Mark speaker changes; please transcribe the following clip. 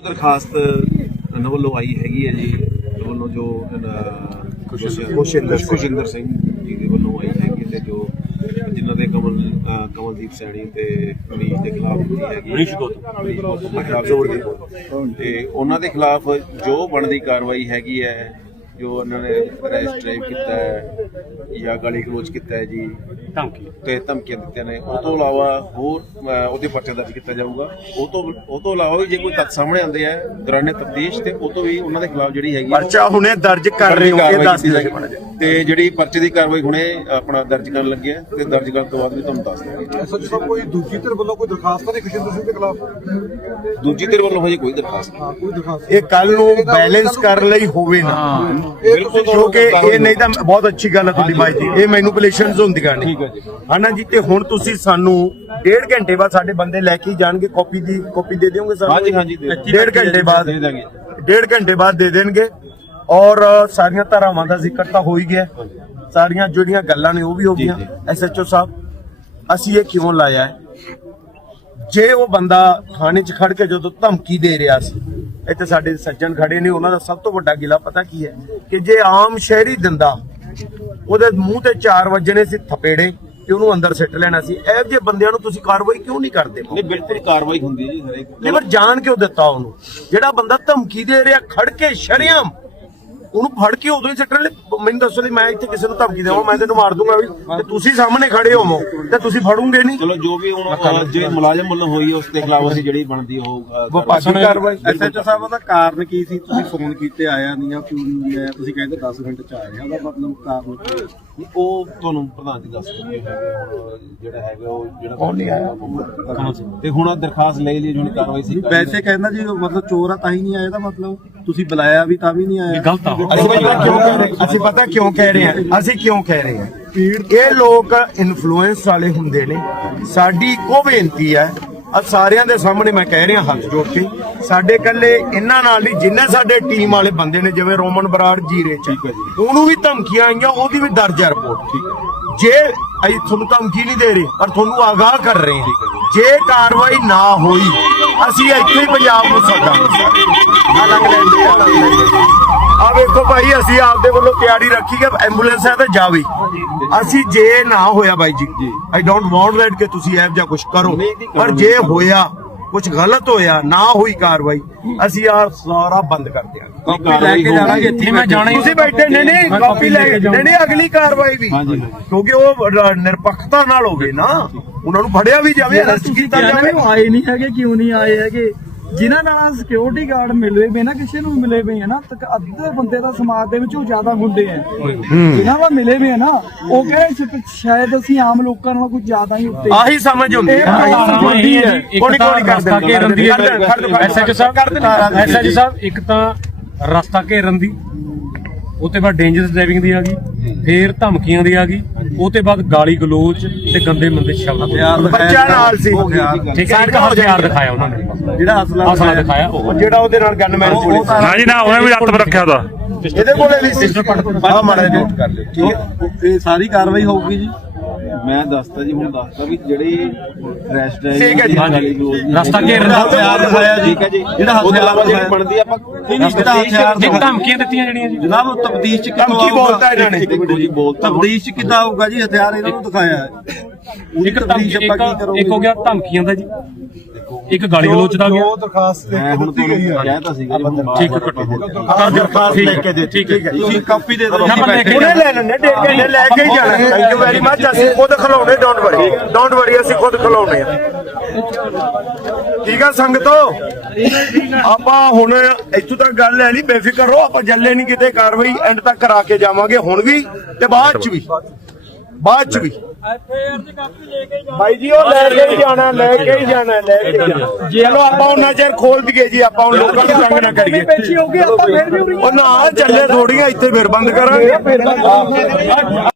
Speaker 1: ਉਹ ਦਰਖਾਸਤ ਇਹਨਾਂ ਵੱਲੋਂ ਆਈ ਹੈਗੀ ਹੈ ਜੀ ਇਹਨਾਂ ਵੱਲੋਂ ਜੋ ਖੁਸ਼ਿੰਦਰ ਖੁਸ਼ਿੰਦਰ ਸਿੰਘ ਜੀ ਦੇ ਵੱਲੋਂ ਆਈ ਹੈਗੀ ਤੇ ਜੋ ਜਿਨ੍ਹਾਂ ਦੇ ਕਮਲ ਕਮਲਦੀਪ ਸੈਣੀ ਤੇ ਮਨੀਸ਼ ਦੇ ਖਿਲਾਫ ਹੁੰਦੀ ਹੈਗੀ ਮਨੀਸ਼ ਗੋਤ ਖਿਲਾਫ ਜ਼ੋਰ ਦੀ। ਤੇ ਉਹਨਾਂ ਦੇ ਖਿਲਾਫ ਜੋ ਬਣਦੀ ਕਾਰਵਾਈ ਹੈਗੀ ਹੈ ਜੋ ਉਹਨਾਂ ਨੇ ਅਰੈਸਟ ਕੀਤਾ ਹੈ ਜਾਂ ਗਾਲੀ ਗਲੋਚ ਕੀਤਾ ਹੈ ਜੀ
Speaker 2: ਧਮਕੀ।
Speaker 1: ਤੇ ਧਮਕੀਆਂ ਦਿੱਤੀਆਂ ਨੇ। ਉਹ ਤੋਂ ਇਲਾਵਾ ਹੋਰ ਅਹ, ਉਹਦੇ ਪਰਚਾ ਦਰਜ ਕੀਤਾ ਜਾਊਗਾ। ਉਹ ਤੋਂ ਉਹ ਤੋਂ ਇਲਾਵਾ ਵੀ ਜੇ ਕੋਈ ਤੱਥ ਸਾਹਮਣੇ ਆਉਂਦੇ ਆ ਦੌਰਾਨੇ ਤਫਤੀਸ਼ ਤੇ ਉਹ ਤੋਂ ਵੀ ਉਹਨਾਂ ਦੇ ਖਿਲਾਫ ਜਿਹੜੀ ਹੈਗੀ ਆ,
Speaker 3: ਪਰਚਾ ਹੁਣੇ ਦਰਜ ਕਰ ਰਹੇ ਹੋ ਇਹ ਦੱਸ ਦਿਓ
Speaker 1: ਜਾਏਗੀ। ਤੇ ਜਿਹੜੀ ਪਰਚੇ ਦੀ ਕਾਰਵਾਈ ਹੁਣੇ ਆਪਣਾ ਦਰਜ ਕਰਨ ਲੱਗੇ ਆ ਤੇ ਦਰਜ ਕਰਨ ਤੋਂ ਬਾਅਦ ਵੀ ਤੁਹਾਨੂੰ ਦੱਸ ਦਾਂਗੇ
Speaker 4: ਸੱਚ ਸਾਹਿਬ ਕੋਈ ਦੂਜੀ ਧਿਰ ਵੱਲੋਂ ਕੋਈ ਦਰਖਾਸਤ ਨਹੀਂ ਖੁਸ਼ਿੰਦਰ ਸਿੰਘ ਦੇ ਖਿਲਾਫ?
Speaker 1: ਦੂਜੀ ਧਿਰ ਵੱਲੋਂ ਹਜੇ ਕੋਈ ਦਰਖਾਸਤ ਨਹੀਂ।
Speaker 4: ਹਾਂ ਕੋਈ ਦਰਖਾਸਤ
Speaker 3: ਇਹ ਕੱਲ ਨੂੰ ਬੈਲੈਂਸ ਕਰਨ ਲਈ ਹੋਵੇ ਨਾ।
Speaker 1: ਬਿਲਕੁਲ
Speaker 3: ਕਿਉਂਕਿ ਇਹ ਨਹੀਂ ਤਾਂ ਬਹੁਤ ਅੱਛੀ ਗੱਲ ਹੈ ਤੁਹਾਡੀ ਬਾਈ ਜੀ। ਇਹ ਮੈਨੂਪੂਲੇਸ਼ਨਸ ਹੁੰਦੀਆਂ ਨੇ।
Speaker 1: ਠੀਕ ਹੈ ਜੀ।
Speaker 3: ਹਨਾ ਜੀ? ਤੇ ਹੁਣ ਤੁਸੀਂ ਸਾਨੂੰ ਡੇਢ ਘੰਟੇ ਬਾਅਦ ਸਾਡੇ ਬੰਦੇ ਲੈ ਕੇ ਜਾਣਗੇ ਕਾਪੀ ਦੀ ਕਾਪੀ ਦੇ ਦਿਓਗੇ ਸਾਨੂੰ?
Speaker 1: ਹਾਂਜੀ, ਹਾਂਜੀ।
Speaker 3: ਡੇਢ ਘੰਟੇ ਬਾਅਦ
Speaker 1: ਦੇ ਦਾਂਗੇ।
Speaker 3: ਡੇਢ ਘੰਟੇ ਬਾਅਦ ਦੇ ਦੇਣਗੇ। ਔਰ ਸਾਰੀਆਂ ਧਾਰਾਵਾਂ ਦਾ ਜ਼ਿਕਰ ਤਾਂ ਹੋ ਹੀ ਗਿਆ। ਸਾਰੀਆਂ ਜਿਹੜੀਆਂ ਗੱਲਾਂ ਨੇ ਉਹ ਵੀ ਹੋ
Speaker 1: ਜੀ,
Speaker 3: ਗਈਆਂ
Speaker 1: ਜੀ।
Speaker 3: ਐਸਐਚਓ ਸਾਹਿਬ ਅਸੀਂ ਇਹ ਕਿਉਂ ਲਾਇਆ ਹੈ? ਜੇ ਉਹ ਬੰਦਾ ਥਾਣੇ 'ਚ ਖੜ ਕੇ ਜਦੋਂ ਧਮਕੀ ਦੇ ਰਿਹਾ ਸੀ ਇੱਥੇ ਸਾਡੇ ਸੱਜਣ ਖੜੇ ਨੇ ਉਹਨਾਂ ਦਾ ਸਭ ਤੋਂ ਵੱਡਾ ਗਿਲਾ ਪਤਾ ਕੀ ਹੈ ਕਿ ਜੇ ਆਮ ਸ਼ਹਿਰੀ ਦਿੰਦਾ ਉਹਦੇ ਮੂੰਹ ਤੇ ਚਾਰ ਵੱਜਣੇ ਸੀ ਥਪੇੜੇ ਤੇ ਉਹਨੂੰ ਅੰਦਰ ਸਿੱਟ ਲੈਣਾ ਸੀ ਇਹੋ ਜਿਹੇ ਬੰਦਿਆਂ ਨੂੰ ਤੁਸੀਂ ਕਾਰਵਾਈ ਕਿਉਂ ਨਹੀਂ ਕਰਦੇ?
Speaker 1: ਨਹੀਂ ਬਿਲਕੁਲ ਕਾਰਵਾਈ ਹੁੰਦੀ ਜੀ ਹਰੇਕ।
Speaker 3: ਨਹੀਂ ਪਰ ਜਾਣ ਕਿਉਂ ਦਿੱਤਾ ਉਹਨੂੰ? ਜਿਹੜਾ ਬੰਦਾ ਧਮਕੀ ਦੇ ਰਿਹਾ ਖੜ ਕੇ ਸ਼ਰਿਆਮ ਉਹਨੂੰ ਫੜ ਕੇ ਉਦੋਂ ਹੀ ਸਿੱਟਣ ਲਈ ਮੈਨੂੰ ਦੱਸੋ ਲਈ ਮੈਂ ਇੱਥੇ ਕਿਸੇ ਨੂੰ ਧਮਕੀ ਦੇਵਾਂ ਮੈਂ ਤੈਨੂੰ ਮਾਰ ਦੂੰਗਾ ਵੀ ਤੇ ਤੁਸੀਂ ਸਾਹਮਣੇ ਖੜੇ ਹੋਵੋ ਤੇ ਤੁਸੀਂ ਫੜੋਗੇ ਨਹੀਂ?
Speaker 1: ਚਲੋ ਜੋ ਵੀ ਹੁਣ ਜੇ ਮੁਲਾਜ਼ਮ ਵੱਲੋਂ ਹੋਈ ਹੈ ਉਸ ਦੇ ਖਿਲਾਫ ਅਸੀਂ ਜਿਹੜੀ ਬਣਦੀ ਉਹ
Speaker 3: ਵਿਭਾਗੀ ਕਾਰਵਾਈ
Speaker 5: ਐਸਐਚਓ ਸਾਹਿਬ ਉਹਦਾ ਕਾਰਨ ਕੀ ਸੀ? ਤੁਸੀਂ ਫੋਨ ਕੀਤੇ ਆਇਆ ਨਹੀਂ ਆ ਕਿਉਂ ਨਹੀਂ ਆਇਆ ਤੁਸੀਂ ਕਹਿੰਦੇ 10 ਮਿੰਟ ਚ ਆਇਆ ਉਹਦਾ ਮਤਲਬ ਕਾਰਨ
Speaker 1: ਉਹ ਤੁਹਾਨੂੰ ਪ੍ਰਧਾਨ ਜੀ ਦੱਸ ਦਿੰਦੇ ਜਿਹੜਾ ਹੈਗਾ ਉਹ ਜਿਹੜਾ ਕੌਣ ਨਹੀਂ ਆਇਆ? ਤੇ ਹੁਣ ਦਰਖਾਸਤ ਲੈ ਲਈ ਜਿਹੜੀ ਕਾਰਵਾਈ ਸੀ
Speaker 5: ਵੈਸੇ ਕਹਿੰਦਾ ਜੀ ਮਤਲਬ ਚੋਰ ਆ ਤਾਂ ਹੀ ਨਹੀਂ ਆਇਆ ਇਹਦਾ ਮਤਲਬ? ਤੁਸੀਂ ਬੁਲਾਇਆ ਵੀ ਤਾਂ ਵੀ ਨਹੀਂ ਆਇਆ।
Speaker 2: ਗਲਤ ਆ।
Speaker 3: ਅਸੀਂ ਪਤਾ ਕਿਉਂ ਕਹਿ ਰਹੇ ਅਸੀਂ ਪਤਾ ਕਿਉਂ ਕਹਿ ਰਹੇ ਹਾਂ? ਅਸੀਂ ਕਿਉਂ ਕਹਿ ਰਹੇ ਹਾਂ? ਇਹ ਲੋਕ ਇਨਫਲੂਐਂਸ ਵਾਲੇ ਹੁੰਦੇ ਨੇ। ਸਾਡੀ ਇੱਕੋ ਬੇਨਤੀ ਹੈ। ਆ ਸਾਰਿਆਂ ਦੇ ਸਾਹਮਣੇ ਮੈਂ ਕਹਿ ਰਿਹਾ ਹੱਥ ਜੋੜ ਕੇ। ਸਾਡੇ ਕੱਲੇ ਇਹਨਾਂ ਨਾਲ ਨਹੀਂ ਜਿੰਨੇ ਸਾਡੇ ਟੀਮ ਵਾਲੇ ਬੰਦੇ ਨੇ ਜਿਵੇਂ ਰੋਮਨ ਬਰਾੜ ਜੀਰੇ ਚ। ਉਹਨੂੰ ਵੀ ਧਮਕੀਆਂ ਆਈਆਂ ਉਹਦੀ ਵੀ ਦਰਜ ਹੈ ਰਿਪੋਰਟ ਜੇ ਅਸੀਂ ਤੁਹਾਨੂੰ ਧਮਕੀ ਨਹੀਂ ਦੇ ਰਹੇ ਪਰ ਤੁਹਾਨੂੰ ਆਗਾਹ ਕਰ ਰਹੇ ਹਾਂ। ਜੇ ਕਾਰਵਾਈ ਨਾ ਹੋਈ ਅਸੀਂ ਇੱਥੇ ਹੀ ਪੰਜਾਬ ਨੂੰ ਸੱਦਾਂਗੇ। ਆ ਵੇਖੋ ਭਾਈ ਅਸੀਂ ਆਪਦੇ ਵੱਲੋਂ ਤਿਆਰੀ ਰੱਖੀ ਕਿ ਐਂਬੂਲੈਂਸ ਹੈ ਤਾਂ ਜਾਵੇ। ਅਸੀਂ ਜੇ ਨਾ ਹੋਇਆ ਬਾਈ ਜੀ ਆਈ ਡੋਨਟ ਵਾਂਟ ਦੈਟ ਕਿ ਤੁਸੀਂ ਇਹੋ ਜਿਹਾ ਕੁਝ ਕਰੋ। ਪਰ ਜੇ ਹੋਇਆ ਕੁਝ ਗਲਤ ਹੋਇਆ ਨਾ ਹੋਈ ਕਾਰਵਾਈ ਅਸੀਂ ਆ ਸਾਰਾ ਬੰਦ ਕਰ ਦਿਆਂਗੇ।
Speaker 5: ਕਾਪੀ ਲੈ ਕੇ ਜਾਣਾ ਜੀ ਇੱਥੇ
Speaker 2: ਮੈਂ ਜਾਣਾ ਹੀ
Speaker 3: ਤੁਸੀਂ ਬੈਠੇ ਨੇ ਨਹੀਂ ਕਾਪੀ ਲੈ ਕੇ ਨਹੀਂ ਨਹੀਂ ਅਗਲੀ ਕਾਰਵਾਈ ਵੀ। ਕਿਉਂਕਿ ਉਹ ਰ- ਨਿਰਪੱਖਤਾ ਨਾਲ ਹੋਵੇ ਨਾ। ਉਹਨਾਂ ਨੂੰ ਫੜਿਆ ਵੀ ਜਾਵੇ ਅਰੈਸਟ ਕੀਤਾ ਜਾਵੇ।
Speaker 6: ਉਹ ਆਏ ਨਹੀਂ ਹੈਗੇ ਕਿਉਂ ਨਹੀਂ ਆਏ ਹੈਗੇ? ਜਿਨ੍ਹਾਂ ਨਾਲ ਸਿਕਿਉਰਿਟੀ ਗਾਰਡ ਮਿਲੇ ਵੇ ਨਾ ਕਿਸੇ ਨੂੰ ਮਿਲੇ ਵੇ ਹੈ ਨਾ ਤੱਕ ਅੱਧੇ ਬੰਦੇ ਦਾ ਸਮਾਜ ਦੇ ਵਿੱਚ ਉਹ ਜ਼ਿਆਦਾ ਗੁੰਡੇ ਆ। ਜਿਨ੍ਹਾਂ ਨਾਲ ਮਿਲੇ ਵੇ ਹੈ ਨਾ ਉਹ ਕਹਿੰਦੇ ਸ਼ਾਇਦ ਅਸੀਂ ਆਮ ਲੋਕਾਂ ਨਾਲੋਂ ਕੁਝ ਜ਼ਿਆਦਾ ਹੀ ਉੱਤੇ
Speaker 3: ਆਹੀ ਸਮਝ ਹੁੰਦੀ
Speaker 6: ਇਹ
Speaker 3: ਹੈ।
Speaker 6: ਧਾਰਾਵਾਂ
Speaker 2: ਇਹੀ ਹੈ ਜੀ, ਇੱਕ
Speaker 3: ਕੋਣੀ
Speaker 2: ਤਾਂ
Speaker 3: ਕੋਣੀ ਕਰ ਦਿੰਦੇ
Speaker 2: ਐਸਐਚਓ ਸਾਹਿਬ। ਐਸਐਚਓ ਸਾਹਿਬ ਇੱਕ ਤਾਂ ਰਸਤਾ ਘੇਰਨ ਦੀ ਉਹ ਤੋਂ ਬਾਅਦ ਡੇਂਜਰਸ ਡਰਾਈਵਿੰਗ ਦੀ ਆ ਗਈ ਫੇਰ ਧਮਕੀਆਂ ਦੀ ਆ ਗਈ ਉਹ ਤੋਂ ਬਾਅਦ ਗਾਲੀ ਗਲੋਚ ਤੇ ਗੰਦੇ ਮੰਦੇ ਸ਼ਬਦ।
Speaker 3: ਬੱਚਾ ਨਾਲ ਸੀ।
Speaker 2: ਠੀਕ ਹੈ ਇੱਕ ਹਥਿਆਰ ਦਿਖਾਇਆ ਉਹਨਾਂ ਨੇ।
Speaker 5: ਜਿਹੜਾ ਅਸਲਾ
Speaker 2: ਅਸਲਾ ਦਿਖਾਇਆ ਉਹ।
Speaker 3: ਜਿਹੜਾ ਉਹਦੇ ਨਾਲ ਗਨਮੈਨ ਪੁਲਿਸ
Speaker 7: ਨਾ ਜੀ ਨਾ ਉਹਨੇ ਵੀ ਹੱਥ ਰੱਖਿਆ ਉਹਦਾ।
Speaker 3: ਇਹਦੇ ਕੋਲੇ ਵੀ ਸੀ। ਆ ਮਾੜਾ ਜਿਹਾ note ਕਰ ਲਿਓ। ਠੀਕ ਹੈ।
Speaker 5: ਇਹ ਸਾਰੀ ਕਾਰਵਾਈ ਹੋਊਗੀ ਜੀ।
Speaker 1: ਮੈਂ ਦੱਸਤਾ ਜੀ ਹੁਣ ਦੱਸਤਾ ਵੀ ਜਿਹੜੀ ਫਰੈਸ਼
Speaker 3: ਠੀਕ ਹੈ ਜੀ।
Speaker 2: ਰਸਤਾ ਘੇਰਨ ਦਾ
Speaker 5: ਹਥਿਆਰ ਦਿਖਾਇਆ ਜੀ
Speaker 1: ਠੀਕ ਹੈ ਜੀ।
Speaker 5: ਜਿਹੜਾ
Speaker 1: ਉਹਦੇ
Speaker 5: ਹਥਿਆਰ
Speaker 1: ਇਲਾਵਾ ਜਿਹੜੀ
Speaker 5: ਦਿਖਾਇਆ।
Speaker 1: ਬਣਦੀ ਆਪਾਂ
Speaker 5: ਜਿਹੜਾ ਹਥਿਆਰ
Speaker 2: ਇੱਕ ਧਮਕੀਆਂ ਦਿੱਤੀਆਂ ਜਿਹੜੀਆਂ ਜੀ।
Speaker 5: ਜਨਾਬ ਤਬਦੀਸ਼ ਚ ਕਿੱਥੋਂ
Speaker 3: ਧਮਕੀ? ਬੋਲਤਾ ਇਹਨਾਂ ਨੇ।
Speaker 1: ਦੇਖੋ ਜੀ ਬੋਲ
Speaker 5: ਤਬਦੀਸ਼ ਚ ਕਿੱਦਾਂ ਆਊਗਾ ਜੀ? ਹਥਿਆਰ ਇਹਨਾਂ ਨੂੰ ਦਿਖਾਇਆ। ਹੈ
Speaker 2: ਇੱਕ ਧਮਕੀ ਇੱਕ ਹੋ ਗਿਆ ਧਮਕੀਆਂ ਦਾ ਜੀ। ਇੱਕ ਗਾਲੀ ਗਲੋਚ ਦਾ ਗਿਆ
Speaker 4: ਜੋ ਦਰਖਾਸਤ
Speaker 1: ਮੈਂ ਹੁਣ
Speaker 4: ਦਿੱਤੀ ਗਈ
Speaker 1: ਤੁਹਾਨੂੰ
Speaker 4: ਹੈ
Speaker 1: ਕਹਿਤਾ ਸੀਗਾ ਜੀ ਹੁਣ
Speaker 2: ਠੀਕ ਹੈ ਕੱਟੋ
Speaker 3: ਦਰਖਾਸਤ ਲੈ ਕੇ ਦੇ ਠੀਕ ਹੈ
Speaker 5: ਤੁਸੀਂ ਕਾਪੀ ਦੇ ਦਿਓ।
Speaker 2: ਨੰਬਰ ਲੈ ਕੇ
Speaker 3: ਉਹਨੇ ਲੈ ਲੈਣੇ ਡੇਢ ਘੰਟੇ ਲੈ ਕੇ ਹੀ ਜਾਣਾ। ਥੈਂਕ ਯੂ ਵੈਰੀ ਮੱਚ ਅਸੀਂ ਖੁਦ ਖਲਾਉਣੇ ਡੋਂਟ ਵਰੀ ਡੋਂਟ ਵਰੀ ਅਸੀਂ ਖੁਦ ਖਲਾਉਣੇ ਆ। ਠੀਕ ਆ ਸੰਗਤੋ? ਆਪਾਂ ਹੁਣ ਇੱਥੋਂ ਤੱਕ ਗੱਲ ਲੈ ਲਈ। ਬੇਫਿਕਰ ਰਹੋ ਆਪਾਂ ਜੱਲੇ ਨਹੀਂ ਕਿਤੇ। ਕਾਰਵਾਈ ਐਂਡ ਤੱਕ ਕਰਾ ਕੇ ਜਾਵਾਂਗੇ ਹੁਣ ਵੀ ਤੇ ਬਾਅਦ ਚ ਵੀ। ਬਾਅਦ ਚ ਵੀ। ਭਾਈ ਜੀ ਉਹ ਲੈ ਕੇ ਹੀ ਜਾਣਾ ਲੈ ਕੇ ਹੀ ਜਾਣਾ। ਲੈ ਕੇ ਹੀ ਜਾਣਾ। ਚਲੋ ਆਪਾਂ ਉਹਨਾਂ ਚਿਰ ਖੋਲ ਦਈਏ ਜੀ ਆਪਾਂ ਹੁਣ ਲੋਕਾਂ ਨੂੰ ਤੰਗ ਨਾ ਕਰੀਏ।
Speaker 6: ਪੇਚੀ ਹੋ ਗਈ ਆਪਾਂ ਫੇਰ ਵੀ ਉਰੀ
Speaker 3: ਉਹ ਨਾ ਚੱਲੇ ਥੋੜੀਆਂ ਇੱਥੇ ਫਿਰ ਬੰਦ ਕਰਾਂਗੇ।